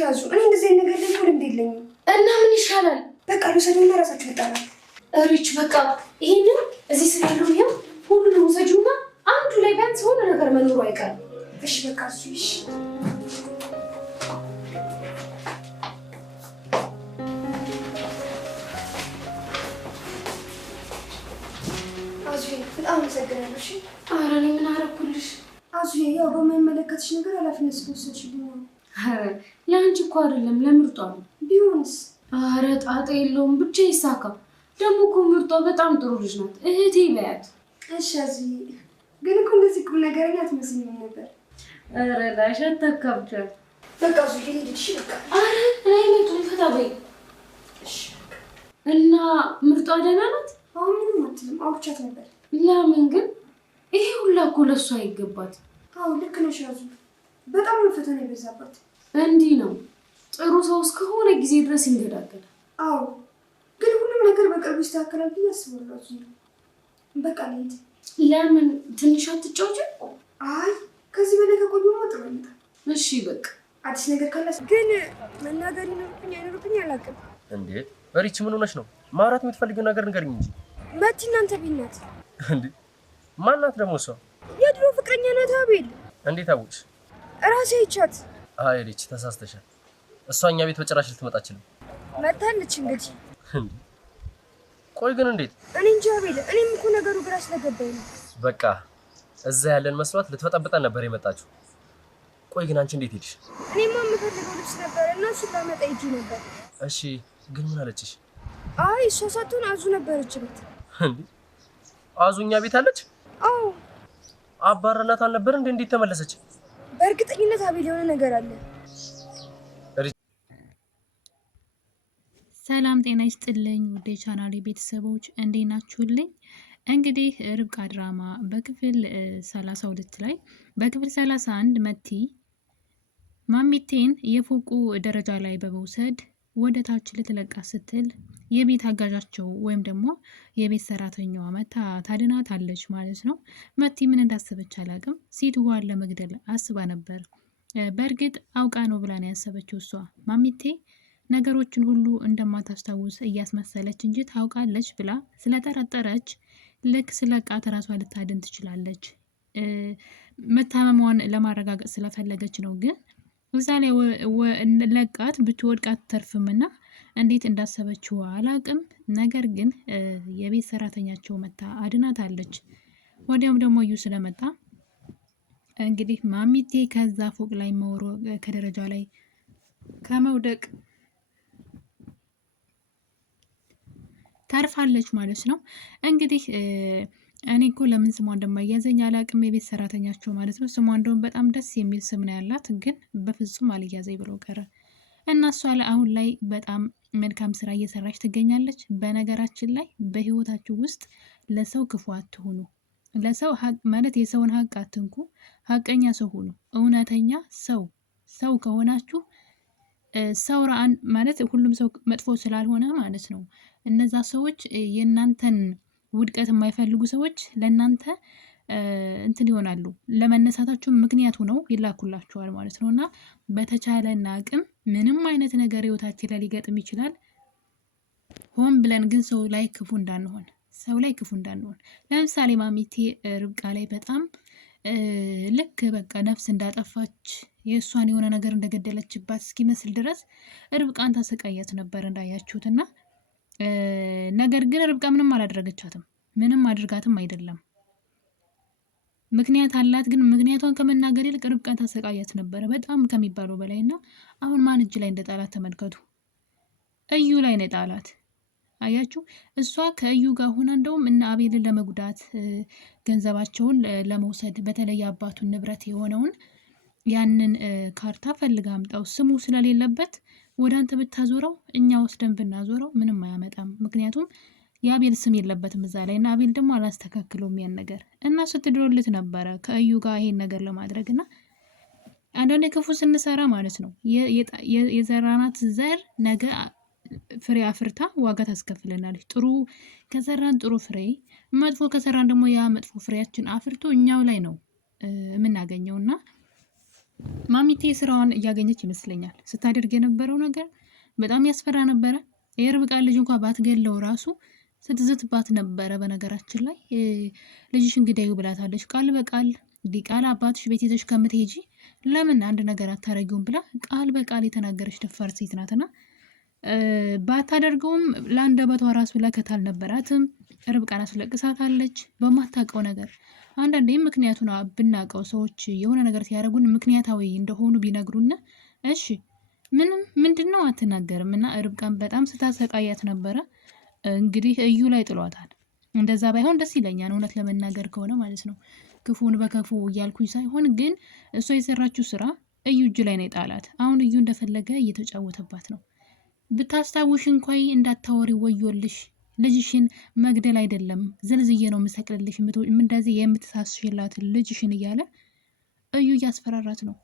ያዙ። እኔ እንደዚህ ነገር ላይ ልምድ የለኝም እና ምን ይሻላል? በቃ ልውሰዱና ራሳችሁ ይጣላል። ሪች በቃ ይሄንን እዚህ ስለ ያለው ይሄው ሁሉንም ውሰጂውና አንዱ ላይ ቢያንስ ሆነ ነገር መኖሩ አይቀርም። እሺ በቃ እሱ እሺ። አዙዬ በጣም አመሰግናለሁ። እሺ። ኧረ እኔ ምን አደረኩልሽ? አዙዬ ያው በማይመለከትሽ ነገር ኃላፊነት ስለወሰድሽልኝ ነው። ኧረ ለአንቺ እኮ አይደለም ለምርጧ ነው። ቢሆንስ? ኧረ ጣጣ የለውም ብቻ ይሳካ። ደግሞ እኮ ምርጧ በጣም ጥሩ ልጅ ናት። እህቴ በያት። እሺ አዙዬ፣ ግን እኮ እንደዚህ ቁም ነገረኛ አትመስልኝም ነበር። ኧረ ላሽ አታካብቻት። በቃ አዙዬ ልሂድ። እሺ በቃ። ኧረ እኔ መጡኝ ፈታ በይ። እሺ እና ምርጧ ደህና ናት? አሁን ምንም አትልም። አውርቻት ነበር። ለምን ግን? ይሄ ሁላ እኮ ለእሷ አይገባት። አዎ ልክ ነሽ አዙ። በጣም ነው ፈተና የበዛባት። እንዲህ ነው ጥሩ ሰው እስከሆነ ጊዜ ድረስ ይንገዳገዳል። አዎ ግን ሁሉም ነገር በቅርቡ ይስተካከላል ብዬ አስባለሁ አዙ። በቃ ልሂድ። ለምን ትንሽ አትጫወችም? አይ ከዚህ በላይ ከቆየሁማ ጥሩ ይመጣል። እሺ በቃ አዲስ ነገር ካለ ግን መናገር ይኖርብኝ አይኖርብኝ አላውቅም። እንዴ ሪች ምን ሆነሽ ነው? ማውራት የምትፈልጊው ነገር ንገሪኝ እንጂ። መቲ እናንተ ቤት ናት። እንዴ ማናት ደግሞ እሷ? የድሮ ፍቅረኛ ናት አቤል። እንዴት አወቅሽ? እራሴ አይቻት። አይ ሪች ተሳስተሻል። እሷ እኛ ቤት በጭራሽ ልትመጣ አትችልም። መታለች እንግዲህ። እንዴ ቆይ ግን እንዴት? እኔ እንጃ አቤል። እኔም እኮ ነገሩ ግራ ስለገባኝ ነው። በቃ እዛ ያለን መስሏት ልትበጠብጠን ነበር የመጣችው። ቆይ ግን አንቺ እንዴት ሄድሽ? እኔማ የምፈልገው ልብስ ነበር እና እሱን ላመጣ ሂጅ ነበር። እሺ ግን ምን አለችሽ? አይ እሷ ሳትሆን አዙ ነበረች ቤት። እንዴ አዙ እኛ ቤት አለች? አዎ አባረናት አልነበር እንዴ? እንዴት ተመለሰች? በእርግጠኝነት አቤል የሆነ ነገር አለ። ሰላም ጤና ይስጥልኝ ውድ የቻናሌ ቤተሰቦች እንዴት ናችሁልኝ? እንግዲህ ርብቃ ድራማ በክፍል 32 ላይ በክፍል 31 መቲ ማሚቴን የፎቁ ደረጃ ላይ በመውሰድ ወደ ታች ልትለቃት ስትል የቤት አጋዣቸው ወይም ደግሞ የቤት ሰራተኛዋ መታ ታድናታለች ማለት ነው። መቲ ምን እንዳሰበች አላቅም። ሴትዋን ለመግደል አስባ ነበር። በእርግጥ አውቃ ነው ብላ ነው ያሰበችው። እሷ ማሚቴ ነገሮችን ሁሉ እንደማታስታውስ እያስመሰለች እንጂ ታውቃለች ብላ ስለጠረጠረች ልክ ስለቃት ራሷ ልታድን ትችላለች። መታመሟን ለማረጋገጥ ስለፈለገች ነው። ግን እዛ ላይ ለቃት ብትወድቅ አትተርፍምና እንዴት እንዳሰበችው አላቅም። ነገር ግን የቤት ሰራተኛቸው መታ አድናታለች። ወዲያውም ደግሞ እዩ ስለመጣ እንግዲህ ማሚቴ ከዛ ፎቅ ላይ ከደረጃ ላይ ከመውደቅ ታርፋለች ማለት ነው። እንግዲህ እኔ እኮ ለምን ስሟ እንደማያዘኝ አላቅም። የቤት ሰራተኛቸው ማለት ነው። ስሟ እንደውም በጣም ደስ የሚል ስም ነው ያላት፣ ግን በፍጹም አልያዘኝ ብሎ ቀረ እና እሷ አሁን ላይ በጣም መልካም ስራ እየሰራች ትገኛለች። በነገራችን ላይ በህይወታችሁ ውስጥ ለሰው ክፉ አትሁኑ። ለሰው ሀቅ ማለት የሰውን ሀቅ አትንኩ። ሀቀኛ ሰው ሁኑ። እውነተኛ ሰው ከሆናችሁ ሰው ማለት ሁሉም ሰው መጥፎ ስላልሆነ ማለት ነው። እነዛ ሰዎች የእናንተን ውድቀት የማይፈልጉ ሰዎች ለእናንተ እንትን ይሆናሉ፣ ለመነሳታችሁ ምክንያት ሆነው ይላኩላችኋል ማለት ነው። እና በተቻለና አቅም ምንም አይነት ነገር ህይወታችን ላይ ሊገጥም ይችላል። ሆን ብለን ግን ሰው ላይ ክፉ እንዳንሆን። ለምሳሌ ማሚቴ ርብቃ ላይ በጣም ልክ በቃ ነፍስ እንዳጠፋች የእሷን የሆነ ነገር እንደገደለችባት እስኪመስል ድረስ ርብቃን ታሰቃያት ነበር እንዳያችሁትና ነገር ግን ርብቃ ምንም አላደረገቻትም። ምንም አድርጋትም አይደለም። ምክንያት አላት። ግን ምክንያቷን ከመናገር ይልቅ ርብቃን ታሰቃያት ነበረ በጣም ከሚባለው በላይ እና አሁን ማን እጅ ላይ እንደጣላት ተመልከቱ። እዩ ላይ ነው ጣላት። አያችሁ፣ እሷ ከእዩ ጋር ሆና እንደውም እና አቤልን ለመጉዳት ገንዘባቸውን ለመውሰድ በተለይ አባቱን ንብረት የሆነውን ያንን ካርታ ፈልጋ አምጣው ስሙ ስለሌለበት ወደ አንተ ብታዞረው እኛ ወስደን ብናዞረው ምንም አያመጣም። ምክንያቱም የአቤል ስም የለበትም እዛ ላይ እና አቤል ደግሞ አላስተካክለውም ያን ነገር እና ስትድሮልት ነበረ ከእዩ ጋር ይሄን ነገር ለማድረግ እና አንዳንዴ ክፉ ስንሰራ ማለት ነው የዘራናት ዘር ነገ ፍሬ አፍርታ ዋጋ ታስከፍለናለች። ጥሩ ከሰራን ጥሩ ፍሬ፣ መጥፎ ከሰራን ደግሞ ያ መጥፎ ፍሬያችን አፍርቶ እኛው ላይ ነው የምናገኘውና ማሚቴ ስራዋን እያገኘች ይመስለኛል። ስታደርግ የነበረው ነገር በጣም ያስፈራ ነበረ። የርብቃ ልጅ እንኳ ባትገለው ራሱ ስትዝትባት ነበረ። በነገራችን ላይ ልጅሽን ግደዩ ብላታለች ቃል በቃል ዲቃላ አባትሽ ቤት ይዘሽ ከምትሄጂ ለምን አንድ ነገር አታረጊውም ብላ ቃል በቃል የተናገረች ደፋር ሴት ናትና ባታደርገውም ለአንደበቷ ራሱ ለከት አልነበራትም። ርብቃን አስለቅሳታለች በማታውቀው ነገር። አንዳንዴም ምክንያቱን ብናውቀው ሰዎች የሆነ ነገር ሲያደርጉን ምክንያታዊ እንደሆኑ ቢነግሩን እሺ ምንድን ነው አትናገርም። እና ርብቃን በጣም ስታሰቃያት ነበረ። እንግዲህ እዩ ላይ ጥሏታል። እንደዛ ባይሆን ደስ ይለኛል እውነት ለመናገር ከሆነ ማለት ነው። ክፉን በከፉ እያልኩኝ ሳይሆን ግን እሷ የሰራችው ስራ እዩ እጅ ላይ ነው የጣላት። አሁን እዩ እንደፈለገ እየተጫወተባት ነው። ብታስታውሽ እንኳይ እንዳታወሪ ወዮልሽ። ልጅሽን መግደል አይደለም ዘልዝዬ ነው የምሰቅልልሽ እንደዚህ የምትሳስሽላት ልጅሽን እያለ እዩ እያስፈራራት ነው።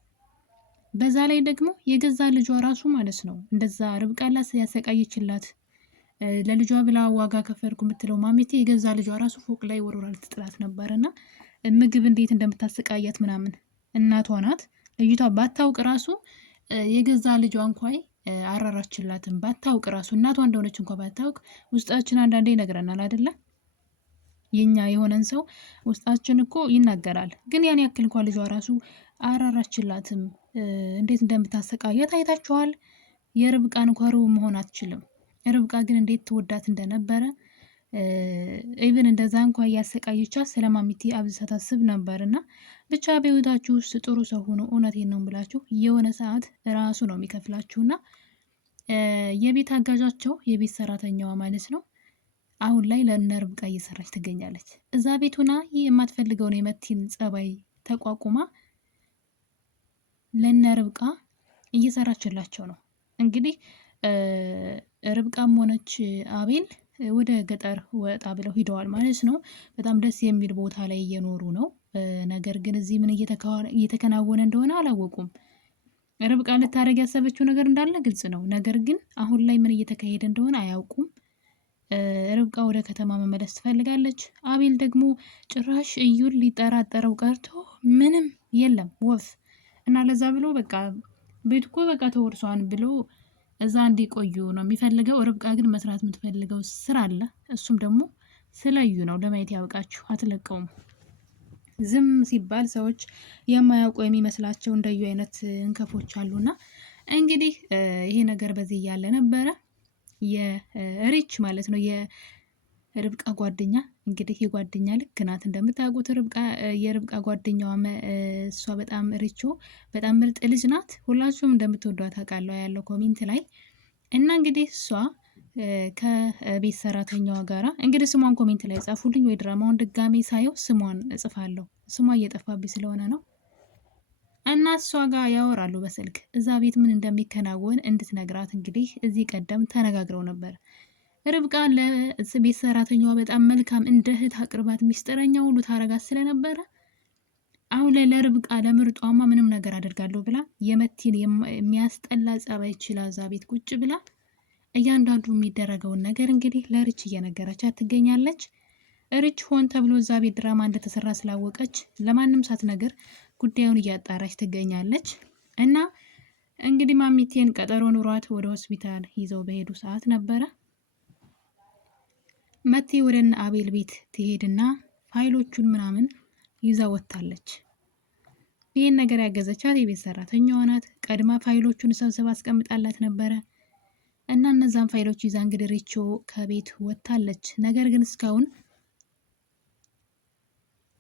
በዛ ላይ ደግሞ የገዛ ልጇ ራሱ ማለት ነው እንደዛ ርብቃላ ያሰቃየችላት ለልጇ ብላ ዋጋ ከፈልኩ የምትለው ማሜቴ የገዛ ልጇ ራሱ ፎቅ ላይ ወርውራ ልትጥላት ነበርና ምግብ እንዴት እንደምታሰቃያት ምናምን እናቷ ናት። ልጅቷ ባታውቅ ራሱ የገዛ ልጇ እንኳን አራራችላትም። ባታውቅ ራሱ እናቷ እንደሆነች እንኳን ባታውቅ ውስጣችን አንዳንዴ ይነግረናል አይደለ? የኛ የሆነን ሰው ውስጣችን እኮ ይናገራል። ግን ያን ያክል እንኳን ልጇ ራሱ አራራችላትም። እንዴት እንደምታሰቃያት አይታችኋል። የርብቃን ኳሩ መሆን አትችልም። ርብቃ ግን እንዴት ትወዳት እንደነበረ ኢቭን እንደዛ እንኳን እያሰቃየቻት ስለማሚቴ አብዝታ ታስብ ነበርና ብቻ በህይወታችሁ ውስጥ ጥሩ ሰው ሆኖ እውነቴን ነው ብላችሁ የሆነ ሰዓት ራሱ ነው የሚከፍላችሁና የቤት አጋዣቸው የቤት ሰራተኛዋ ማለት ነው አሁን ላይ ለእነ ርብቃ እየሰራች ትገኛለች። እዛ ቤት ሆና የማትፈልገውን የመቲን ጸባይ ተቋቁማ ለእነ ርብቃ እየሰራችላቸው ነው። እንግዲህ ርብቃም ሆነች አቤል ወደ ገጠር ወጣ ብለው ሂደዋል ማለት ነው። በጣም ደስ የሚል ቦታ ላይ እየኖሩ ነው። ነገር ግን እዚህ ምን እየተከናወነ እንደሆነ አላወቁም። ርብቃ ልታደርግ ያሰበችው ነገር እንዳለ ግልጽ ነው። ነገር ግን አሁን ላይ ምን እየተካሄደ እንደሆነ አያውቁም። ርብቃ ወደ ከተማ መመለስ ትፈልጋለች። አቤል ደግሞ ጭራሽ እዩን ሊጠራጠረው ቀርቶ ምንም የለም ወፍ እና ለዛ ብሎ በቃ ቤት እኮ በቃ ተወርሷን ብሎ እዛ እንዲቆዩ ነው የሚፈልገው። ርብቃ ግን መስራት የምትፈልገው ስራ አለ። እሱም ደግሞ ስለዩ ነው። ለማየት ያውቃችሁ አትለቀውም። ዝም ሲባል ሰዎች የማያውቁ የሚመስላቸው እንደዩ አይነት እንከፎች አሉና እንግዲህ ይሄ ነገር በዚህ እያለ ነበረ የሪች ማለት ነው የርብቃ ጓደኛ እንግዲህ የጓደኛ ልክ ናት እንደምታውቁት የርብቃ ጓደኛዋ እሷ በጣም ሪቾ በጣም ምርጥ ልጅ ናት። ሁላችሁም እንደምትወዷት አውቃለሁ ያለው ኮሜንት ላይ እና እንግዲህ እሷ ከቤት ሰራተኛዋ ጋራ እንግዲህ ስሟን ኮሜንት ላይ ጻፉልኝ ወይ ድራማውን ድጋሜ ሳየው ስሟን እጽፋለሁ። ስሟ እየጠፋብኝ ስለሆነ ነው። እና እሷ ጋር ያወራሉ በስልክ እዛ ቤት ምን እንደሚከናወን እንድትነግራት እንግዲህ እዚህ ቀደም ተነጋግረው ነበር። ርብቃ ለቤት ሰራተኛዋ በጣም መልካም እንደ እህት አቅርባት ሚስጥረኛ ሁሉ ታረጋት ስለነበረ አሁን ላይ ለርብቃ ለምርጧማ ምንም ነገር አደርጋለሁ ብላ የመቲን የሚያስጠላ ጸባይ ችላ እዛ ቤት ቁጭ ብላ እያንዳንዱ የሚደረገውን ነገር እንግዲህ ለርች እየነገረቻት ትገኛለች። ርች ሆን ተብሎ እዛ ቤት ድራማ እንደተሰራ ስላወቀች ለማንም ሳትነግር ጉዳዩን እያጣራች ትገኛለች። እና እንግዲህ ማሚቴን ቀጠሮ ኑሯት ወደ ሆስፒታል ይዘው በሄዱ ሰዓት ነበረ መቴ ወደ እነ አቤል ቤት ትሄድና ፋይሎቹን ምናምን ይዛ ወጥታለች። ይህን ነገር ያገዘቻት የቤት ሰራተኛዋ ናት። ቀድማ ፋይሎቹን ሰብስባ አስቀምጣላት ነበረ እና እነዛን ፋይሎች ይዛ እንግዲህ ሪቾ ከቤት ወጥታለች። ነገር ግን እስካሁን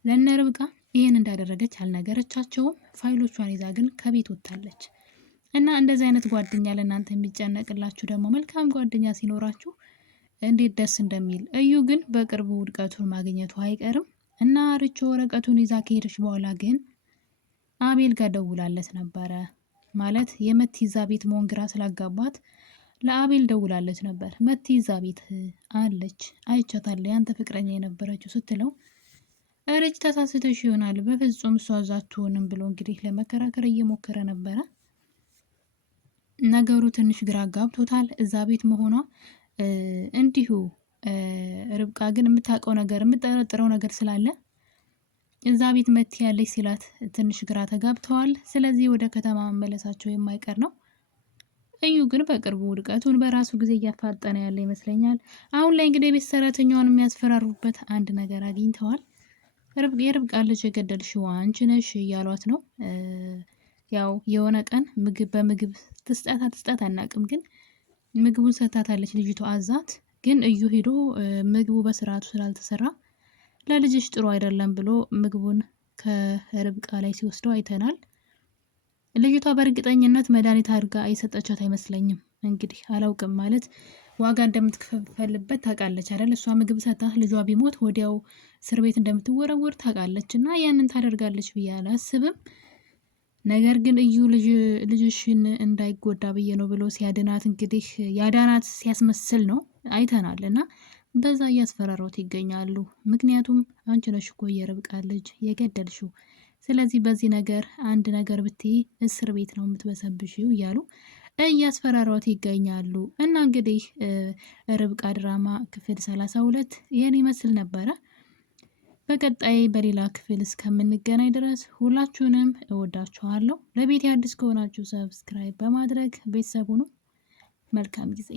ለእነ ርብቃ ይህን እንዳደረገች አልነገረቻቸውም። ፋይሎቿን ይዛ ግን ከቤት ወጥታለች። እና እንደዚህ አይነት ጓደኛ ለእናንተ የሚጨነቅላችሁ ደግሞ መልካም ጓደኛ ሲኖራችሁ እንዴት ደስ እንደሚል። እዩ ግን በቅርቡ ውድቀቱን ማግኘቱ አይቀርም እና ርቾ ወረቀቱን ይዛ ከሄደች በኋላ ግን አቤል ጋር ደውላለት ነበረ። ማለት የመቲ ይዛ ቤት መሆን ግራ ስላጋባት ለአቤል ደውላለት ነበር። መቲ ይዛ ቤት አለች አይቻታለሁ ያንተ ፍቅረኛ የነበረችው ስትለው ርች ተሳስተሽ ይሆናል በፍጹም እሷ እዛ አትሆንም ብሎ እንግዲህ ለመከራከር እየሞከረ ነበረ። ነገሩ ትንሽ ግራ ጋብቶታል እዛ ቤት መሆኗ። እንዲሁ ርብቃ ግን የምታውቀው ነገር የምጠረጥረው ነገር ስላለ እዛ ቤት ያለች ሲላት ትንሽ ግራ ተጋብተዋል። ስለዚህ ወደ ከተማ መመለሳቸው የማይቀር ነው። እዩ ግን በቅርቡ ውድቀቱን በራሱ ጊዜ እያፋጠነ ያለ ይመስለኛል። አሁን ላይ እንግዲህ የቤት ሰራተኛውን የሚያስፈራሩበት አንድ ነገር አግኝተዋል። የርብቃ ልጅ የገደልሽው አንቺ ነሽ እያሏት ነው። ያው የሆነ ቀን በምግብ ትስጣት አናቅም፣ ግን ምግቡን ሰታታለች ልጅቷ አዛት። ግን እዩ ሄዶ ምግቡ በስርዓቱ ስላልተሰራ ለልጅሽ ጥሩ አይደለም ብሎ ምግቡን ከርብቃ ላይ ሲወስደው አይተናል። ልጅቷ በእርግጠኝነት መድኃኒት አድርጋ የሰጠቻት አይመስለኝም። እንግዲህ አላውቅም፣ ማለት ዋጋ እንደምትከፈልበት ታውቃለች አይደል? እሷ ምግብ ሰታ ልጇ ቢሞት ወዲያው እስር ቤት እንደምትወረወር ታውቃለች፣ እና ያንን ታደርጋለች ብዬ አላስብም። ነገር ግን እዩ ልጅሽን እንዳይጎዳ ብዬ ነው ብሎ ሲያድናት፣ እንግዲህ ያዳናት ሲያስመስል ነው አይተናል። እና በዛ እያስፈራሯት ይገኛሉ። ምክንያቱም አንቺ ነሽ እኮ የርብቃ ልጅ የገደልሽው፣ ስለዚህ በዚህ ነገር አንድ ነገር ብትይ እስር ቤት ነው የምትበሰብሽው እያሉ እያስፈራሯት ይገኛሉ። እና እንግዲህ ርብቃ ድራማ ክፍል 32 ይህን ይመስል ነበረ። በቀጣይ በሌላ ክፍል እስከምንገናኝ ድረስ ሁላችሁንም እወዳችኋለሁ። ለቤት አዲስ ከሆናችሁ ሰብስክራይብ በማድረግ ቤተሰቡ ነው። መልካም ጊዜ